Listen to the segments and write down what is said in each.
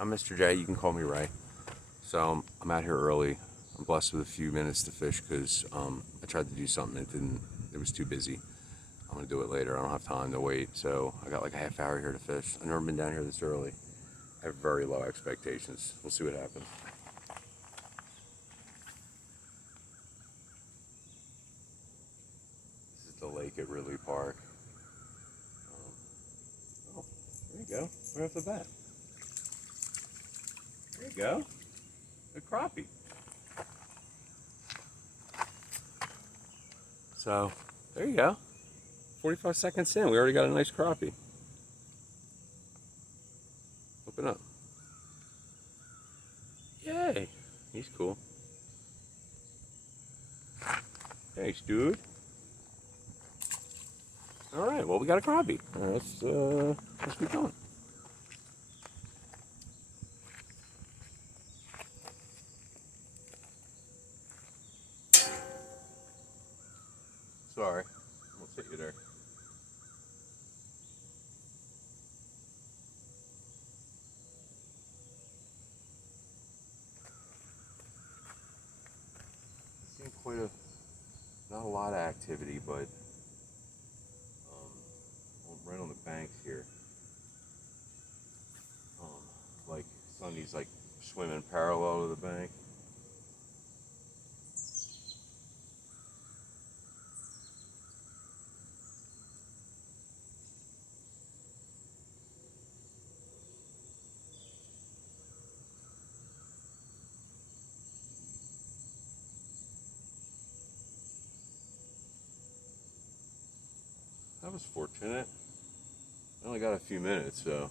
I'm Mr. J. You can call me Ray. So I'm out here early. I'm blessed with a few minutes to fish because I tried to do something. It was too busy. I'm going to do it later. I don't have time to wait. So I got like a half hour here to fish. I've never been down here this early. I have very low expectations. We'll see what happens. This is the lake at Ridley Park. Oh, there you go. Right off the bat. There you go. A crappie. So, there you go. 45 seconds in, we already got a nice crappie. Open up. Yay. He's cool. Thanks, dude. All right, well, we got a crappie. All right, let's keep going. Sorry, I almost hit you there. Seen not a lot of activity, but right on the banks here. Like Sunny's like swimming parallel to the bank. That was fortunate. I only got a few minutes, so.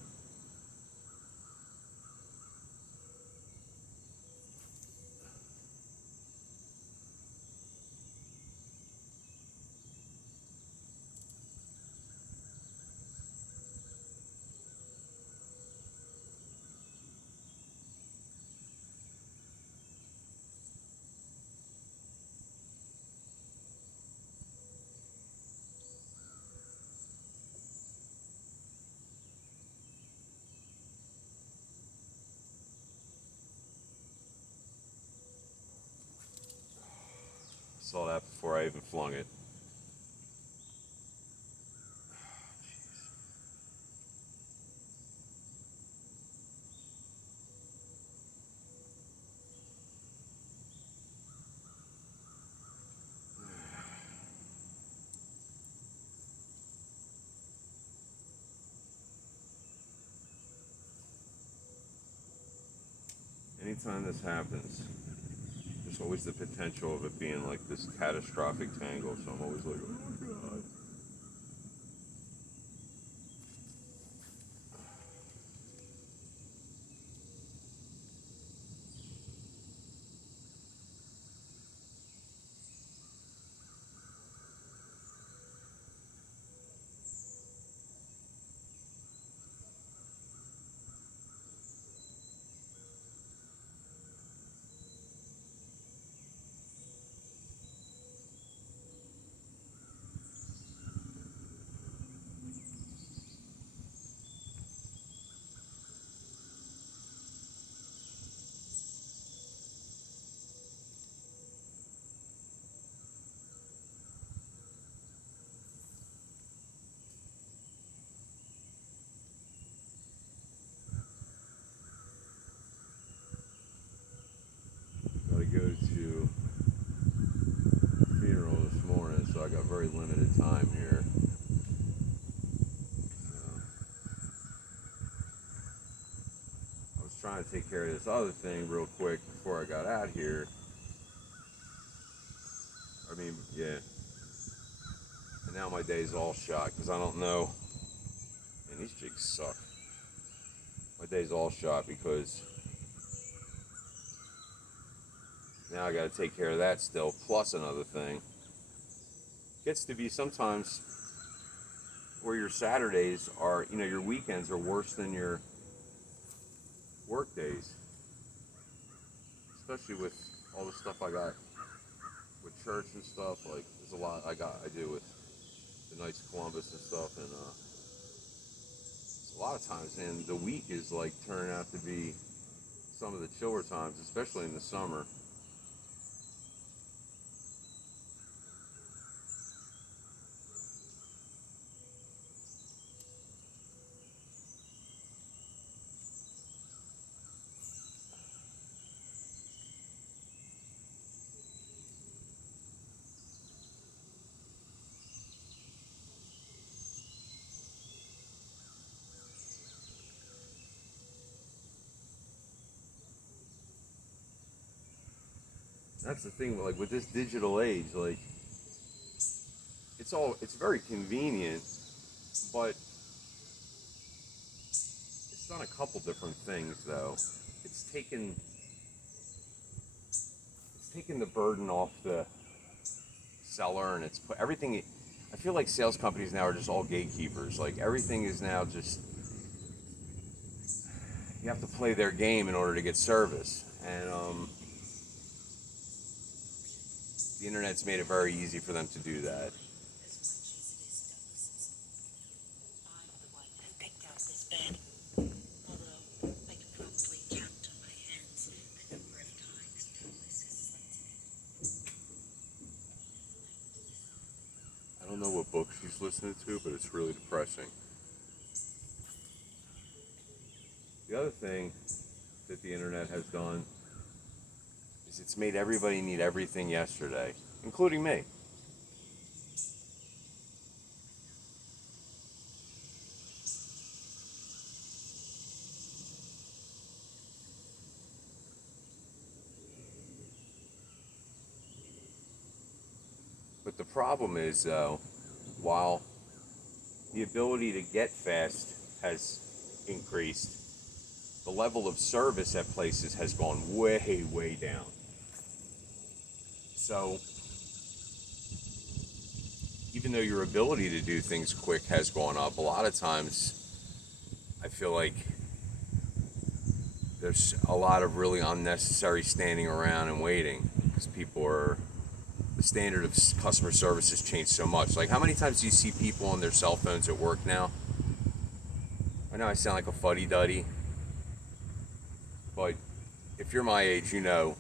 Saw that before I even flung it. Anytime this happens, there's always the potential of it being like this catastrophic tangle, so I'm always like, oh god. Gotta go to a funeral this morning, so I got very limited time here. I was trying to take care of this other thing real quick before I got out here. I mean, yeah. And now my day's all shot because I don't know. And these jigs suck. My day's all shot because now I got to take care of that still, plus another thing. Gets to be sometimes where your Saturdays are, your weekends are worse than your work days. Especially with all the stuff I got with church and stuff. Like, there's a lot I do with the Knights of Columbus and stuff, and a lot of times, and the week is like turning out to be some of the chiller times, especially in the summer. That's the thing, like with this digital age, like it's very convenient, but it's done a couple different things though. It's taken it's taken the burden off the seller, and it's put everything. I feel like sales companies now are just all gatekeepers. Like everything is now just, you have to play their game in order to get service, and the internet's made it very easy for them to do that. I don't know what book she's listening to, but it's really depressing. The other thing that the internet has done is it's made everybody need everything yesterday, including me. But the problem is, though, while the ability to get fast has increased, the level of service at places has gone way, way down. So, even though your ability to do things quick has gone up, a lot of times I feel like there's a lot of really unnecessary standing around and waiting because the standard of customer service has changed so much. Like, how many times do you see people on their cell phones at work now? I know I sound like a fuddy-duddy, but if you're my age, you know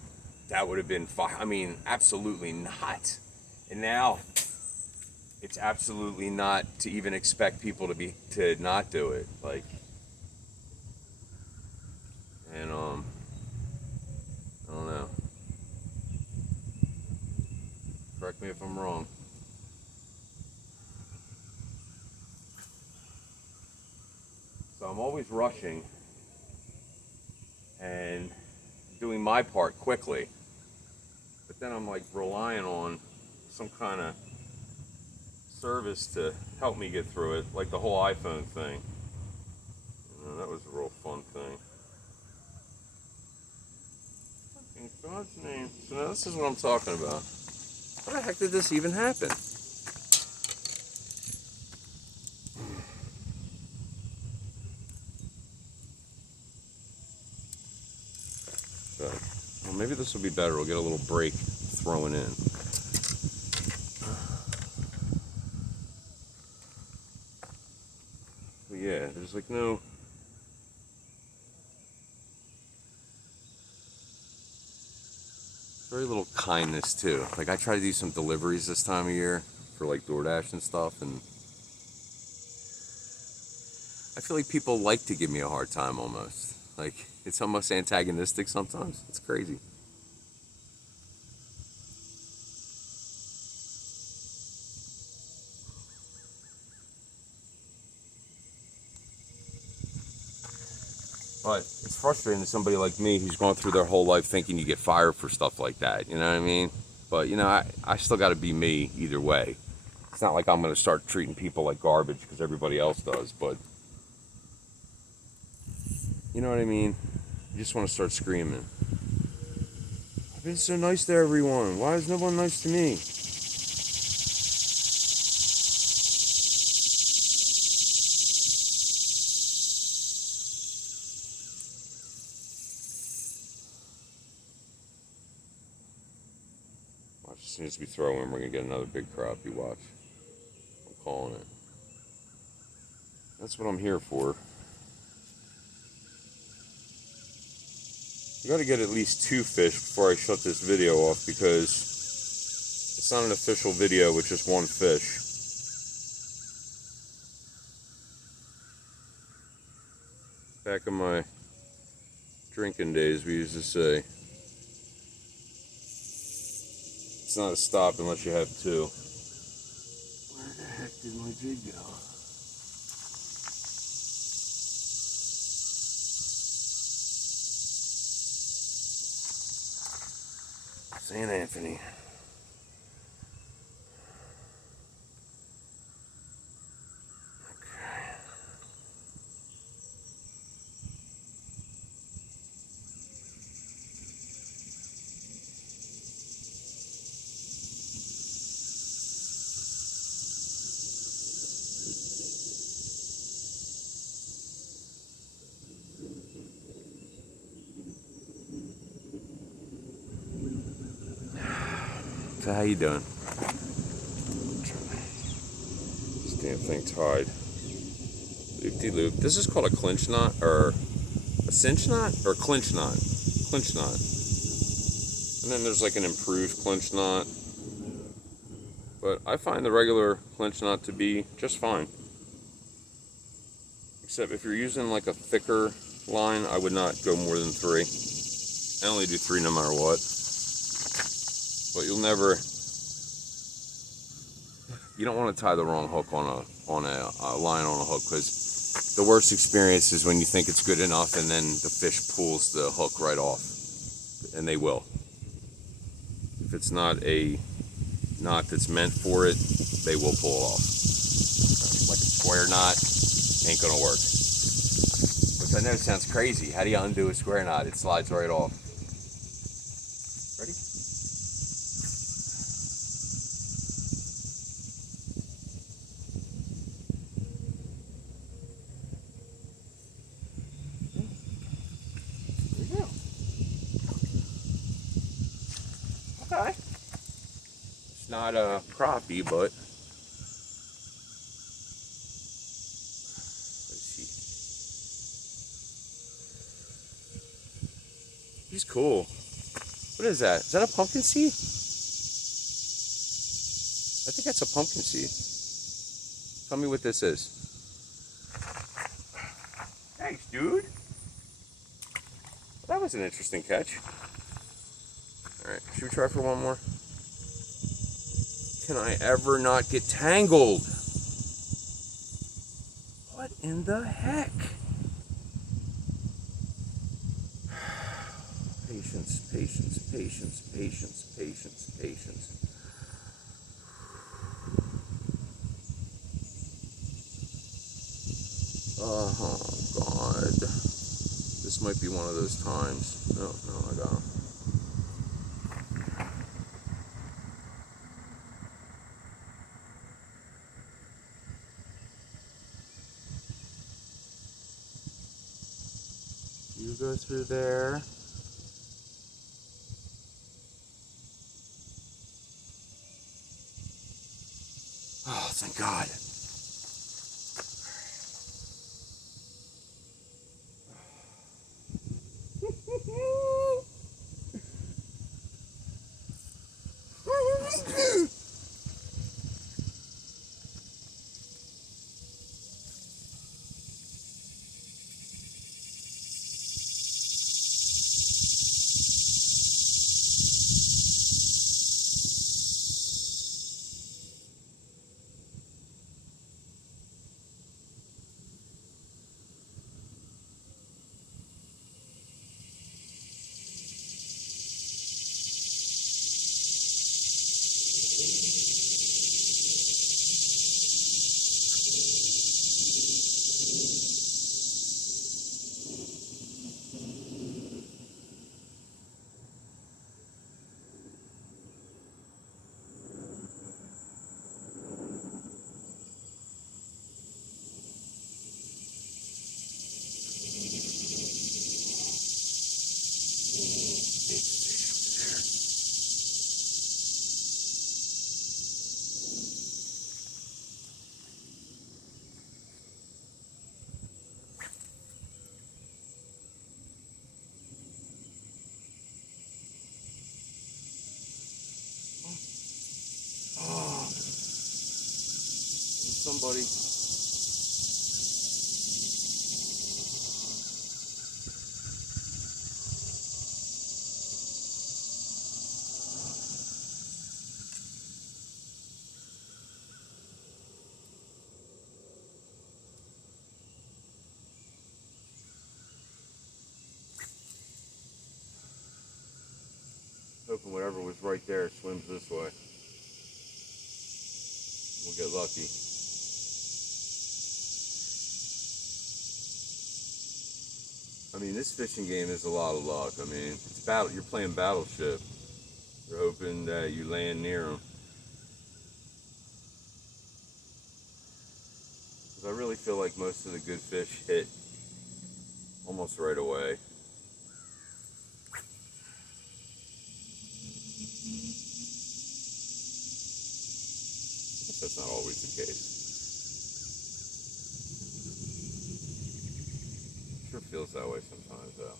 that would have been fine. I mean, absolutely not. And now it's absolutely not to even expect people to not do it. Like, and I don't know. Correct me if I'm wrong. So I'm always rushing and doing my part quickly, but then I'm like relying on some kind of service to help me get through it, like the whole iPhone thing. That was a real fun thing. In God's name. So now this is what I'm talking about. How the heck did this even happen? So, well, maybe this will be better. We'll get a little break thrown in. But yeah, there's like no... very little kindness too. Like, I try to do some deliveries this time of year for like DoorDash and stuff, and I feel like people like to give me a hard time almost. Like, it's almost antagonistic sometimes. It's crazy. But it's frustrating to somebody like me who's gone through their whole life thinking you get fired for stuff like that. You know what I mean? But, you know, I still got to be me either way. It's not like I'm going to start treating people like garbage because everybody else does, but you know what I mean? You just want to start screaming. I've been so nice to everyone. Why is no one nice to me? Watch, as soon as we throw in, we're going to get another big crappie. Watch. I'm calling it. That's what I'm here for. I gotta get at least 2 fish before I shut this video off, because it's not an official video with just 1 fish. Back in my drinking days, we used to say, it's not a stop unless you have 2. Where the heck did my jig go? St. Anthony. So how you doing? This damn thing tied. Loop-de-loop. This is called a clinch knot, or a cinch knot, or clinch knot. Clinch knot. And then there's like an improved clinch knot. But I find the regular clinch knot to be just fine. Except if you're using like a thicker line, I would not go more than 3. I only do 3 no matter what. But you don't want to tie the wrong hook on a line on a hook, because the worst experience is when you think it's good enough and then the fish pulls the hook right off, and they will. If it's not a knot that's meant for it, they will pull it off. Like a square knot, ain't gonna work. Which I know sounds crazy. How do you undo a square knot? It slides right off. Ready? There you go. Okay. It's not a crappie, but let's see. He's cool. What is that? Is that a pumpkin seed? I think that's a pumpkin seed. Tell me what this is. Thanks, dude. That was an interesting catch. Alright, should we try for one more? Can I ever not get tangled? What in the heck? Patience, patience, patience, patience, patience, patience. Oh, God. This might be one of those times. No, I got him. You go through there. Oh, thank God. somebody. Hoping whatever was right there swims this way. We'll get lucky. I mean, this fishing game is a lot of luck. I mean, it's battle. You're playing Battleship. You're hoping that you land near them. Because I really feel like most of the good fish hit almost right away. I guess that's not always the case. Sure feels that way sometimes, though.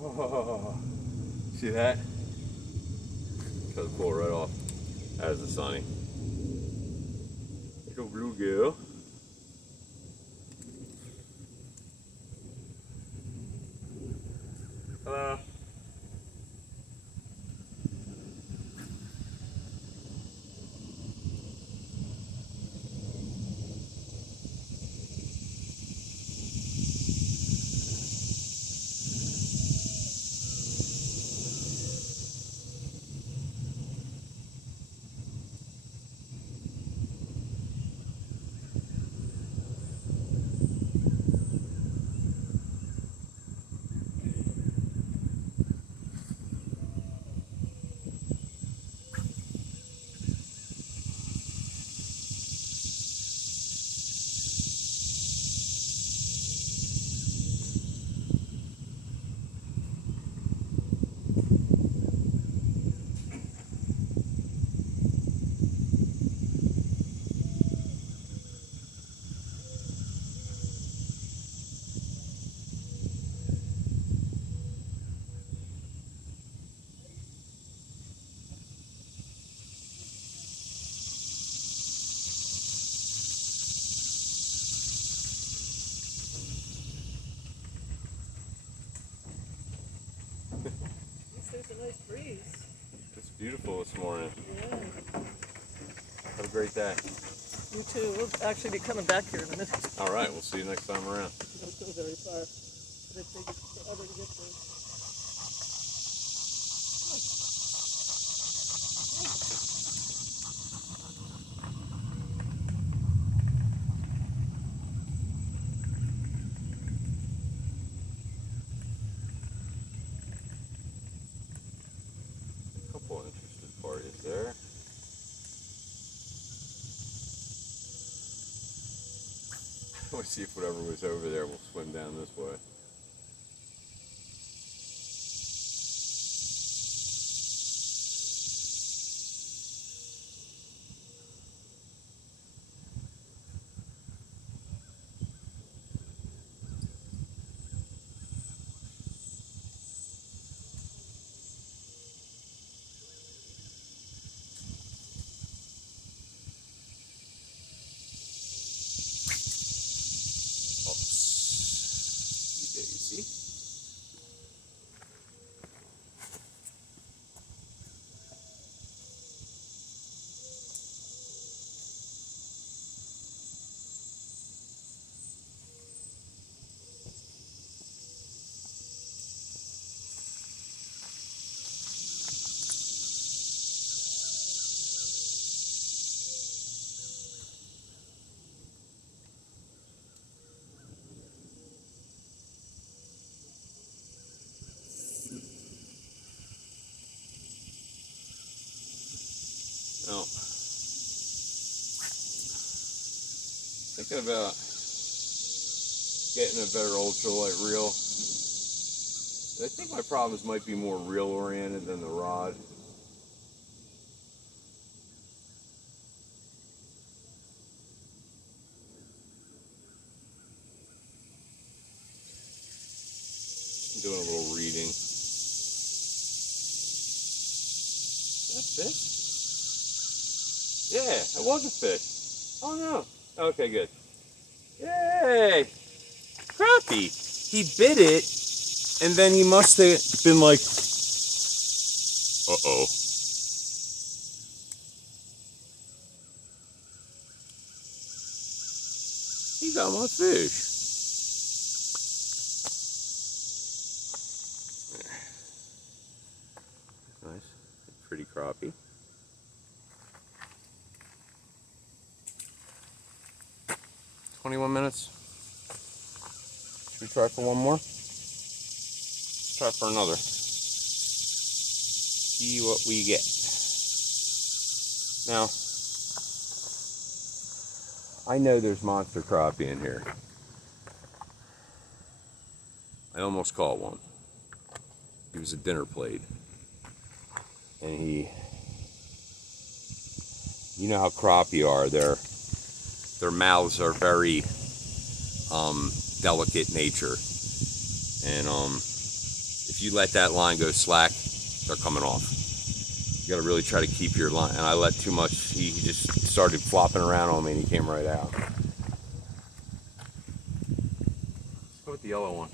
Oh, see that? Try to pull it right off. As the sunny. Little bluegill. Hello. There's a nice breeze. It's beautiful this morning. Yeah. Have a great day. You too. We'll actually be coming back here in a minute. All right, we'll see you next time around. Don't go very far. But it takes forever to get there. A couple interested parties there. We'll see if whatever was over there will swim down this way. thinking about getting a better ultralight reel. I think my problems might be more reel oriented than the rod. I'm doing a little reading. Is that a fish? Yeah, it was a fish. Oh no. Okay, good. Yay! Crappie! He bit it, and then he must have been like, uh-oh. He got my fish. Nice. Pretty crappie. 21 minutes. Should we try for one more? Let's try for another. See what we get. Now, I know there's monster crappie in here. I almost caught one. He was a dinner plate. And you know how crappie are. Their mouths are very delicate nature. And if you let that line go slack, they're coming off. You gotta really try to keep your line. And I let too much, he just started flopping around on me and he came right out. Let's go with the yellow one.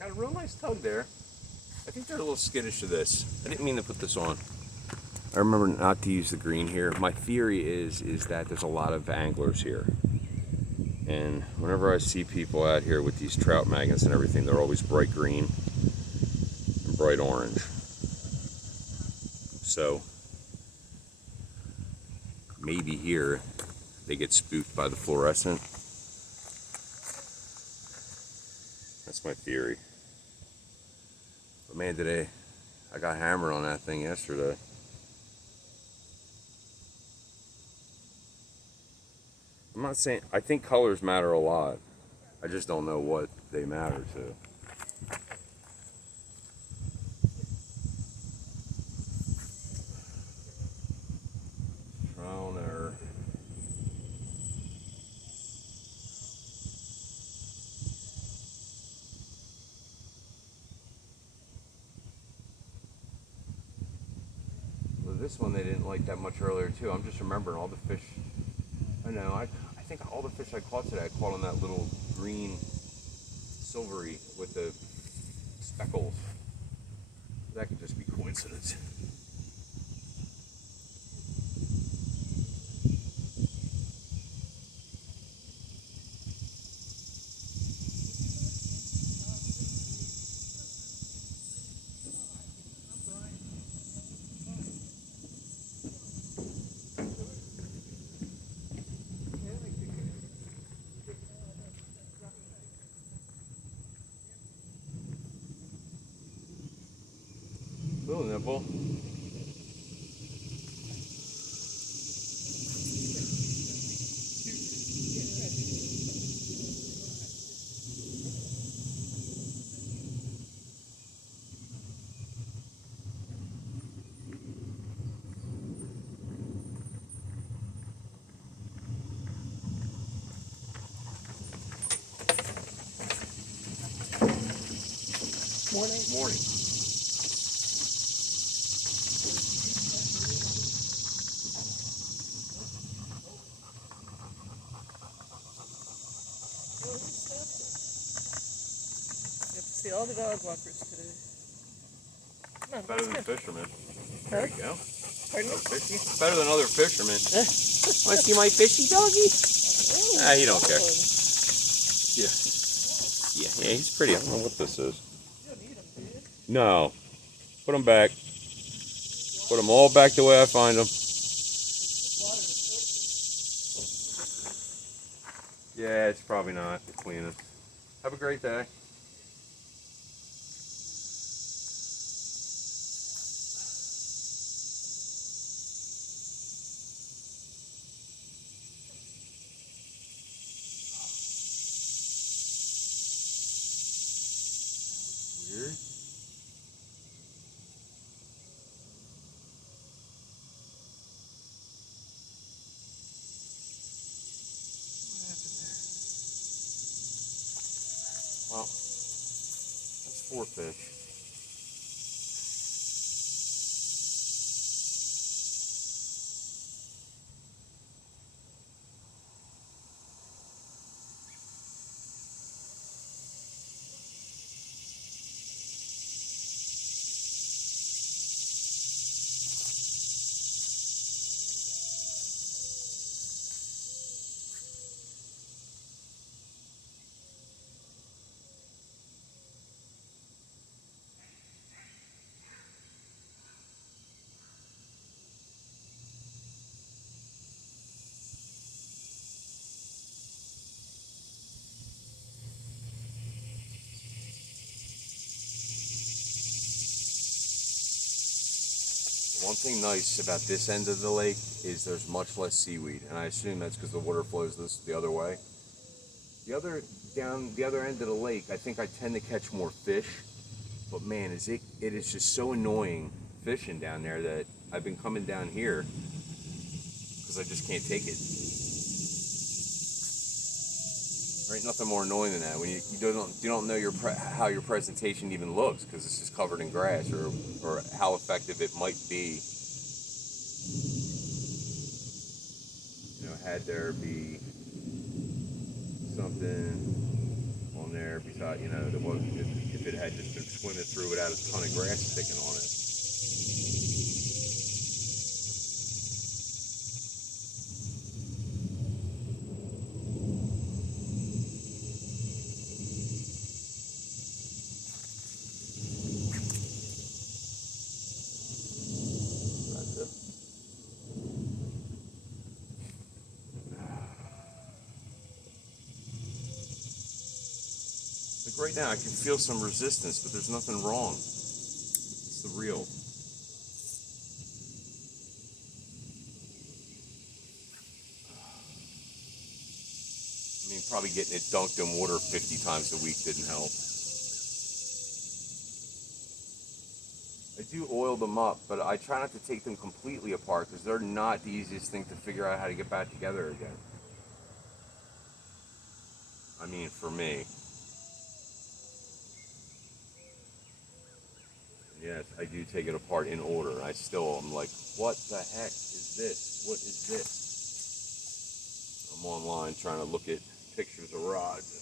Got a real nice tug there. I think they're a little skittish to this. I didn't mean to put this on. I remember not to use the green here. My theory is that there's a lot of anglers here. And whenever I see people out here with these trout magnets and everything, they're always bright green and bright orange. So maybe here they get spooked by the fluorescent. That's my theory. But man, today I got hammered on that thing yesterday. I'm not saying, I think colors matter a lot. I just don't know what they matter to. this one they didn't like that much earlier too. I'm just remembering all the fish. I know. I think all the fish I caught today, I caught on that little green silvery with the speckles. That could just be coincidence. Little nipple. Morning. Morning. You have to see all the dog walkers today. Come on, Better let's than go. fishermen. Huh? There you go. Pardon me? Fishy. Better than other fishermen. Want to see my fishy doggy? Oh, He don't care. one. Yeah. Yeah, he's pretty. I don't know what this is. You don't need them, do you? No. Put them back. Put them all back the way I find them. Yeah, it's probably not the cleanest. Have a great day. Weird. What happened there? Well, that's 4 fish. One thing nice about this end of the lake is there's much less seaweed, and I assume that's because the water flows the other way. Down the other end of the lake, I think I tend to catch more fish, but man, it is just so annoying fishing down there that I've been coming down here because I just can't take it. There ain't nothing more annoying than that when you don't know how your presentation even looks because it's just covered in grass or how effective it might be. You know, had there be something on there beside, you know, if it had just been swimming through without a ton of grass sticking on it. That's it. Like right now, I can feel some resistance, but there's nothing wrong. It's the reel. I mean, probably getting it dunked in water 50 times a week didn't help. I do oil them up, but I try not to take them completely apart because they're not the easiest thing to figure out how to get back together again. I mean, for me. Yes, I do take it apart in order. I still am like, what the heck is this? What is this? I'm online trying to look at pictures of rods.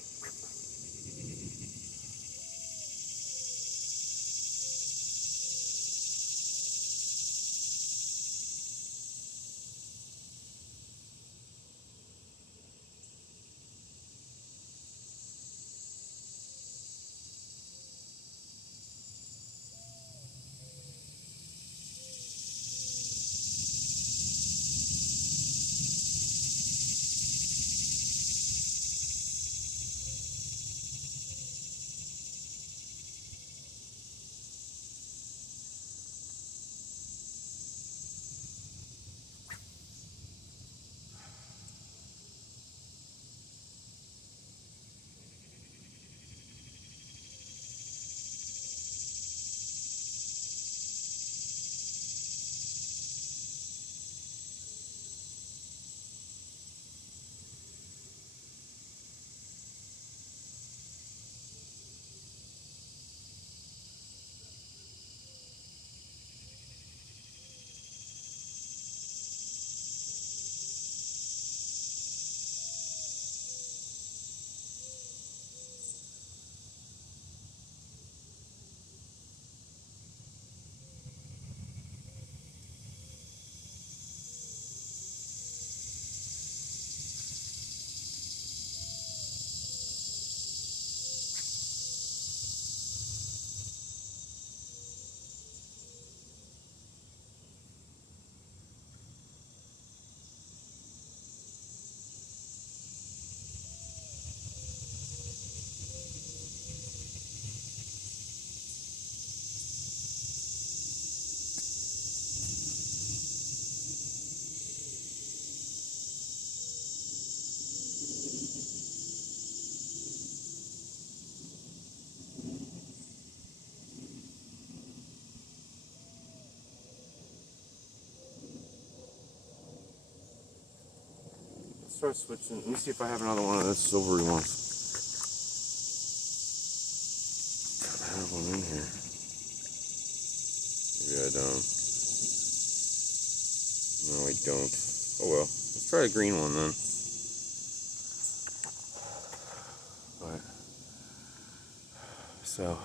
Start switching. Let me see if I have another one of those silvery ones. I have one in here. Maybe I don't. No, I don't. Oh well. Let's try a green one then. But, so